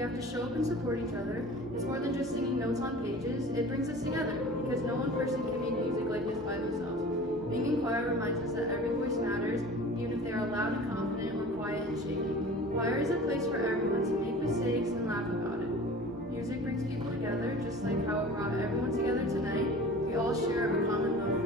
We have to show up and support each other. It's more than just singing notes on pages. It brings us together because no one person can make music like this by themselves. Being in choir reminds us that every voice matters, even if they are loud and confident or quiet and shaky. Choir is a place for everyone to make mistakes and laugh about it. Music brings people together, just like how it brought everyone together tonight. We all share a common love